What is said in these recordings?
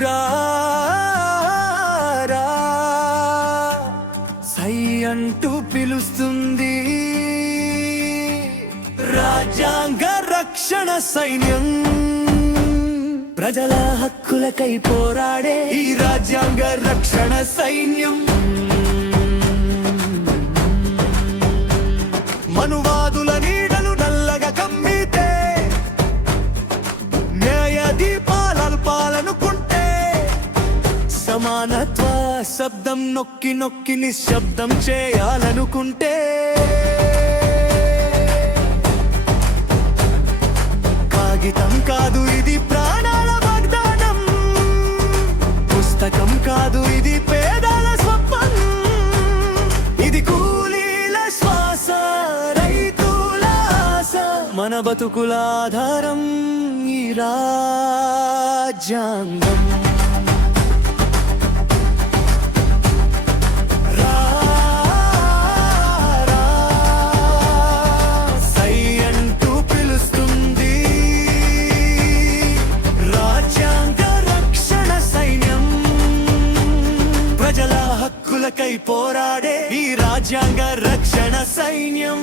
రా రా సై అంటూ పిలుస్తుంది రాజ్యాంగ రక్షణ సైన్యం. ప్రజల హక్కులకై పోరాడే ఈ రాజ్యాంగ రక్షణ సైన్యం. మనువాదుల నీడలు నల్లగా కమ్మితే, న్యాయ దీపాలనుకుంటే, సమానత్వ శబ్దం నొక్కి నొక్కి నిశ్శబ్దం చేయాలనుకుంటే, కాగితం కాదు ఇది ప్రాణాల వాగ్దానం, పుస్తకం కాదు ఇది పేదల స్వప్నం, ఇది కూలీల శ్వాస, రైతుల ఆశ, మన బతుకుల ఆధారం ఈ రాజ్యాంగం. హక్కులకై పోరాడే ఈ రాజ్యాంగ రక్షణ సైన్యం.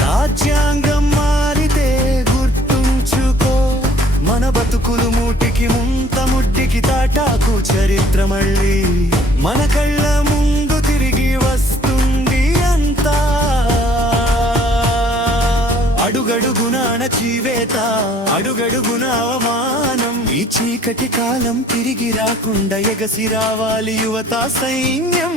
రాజ్యాంగం మారితే గుర్తుంచుకో, మన బతుకులు మూటికి ముంత ముట్టికి తాటాకు చరిత్ర మళ్ళీ మన కళ్ళ ముందు తిరిగి వస్తుంది అంతా. అడుగడుగున అణచివేత, అడుగడుగున అవమానం, ఈ చీకటి కాలం తిరిగి రాకుండా ఎగసి రావాలి యువత సైన్యం.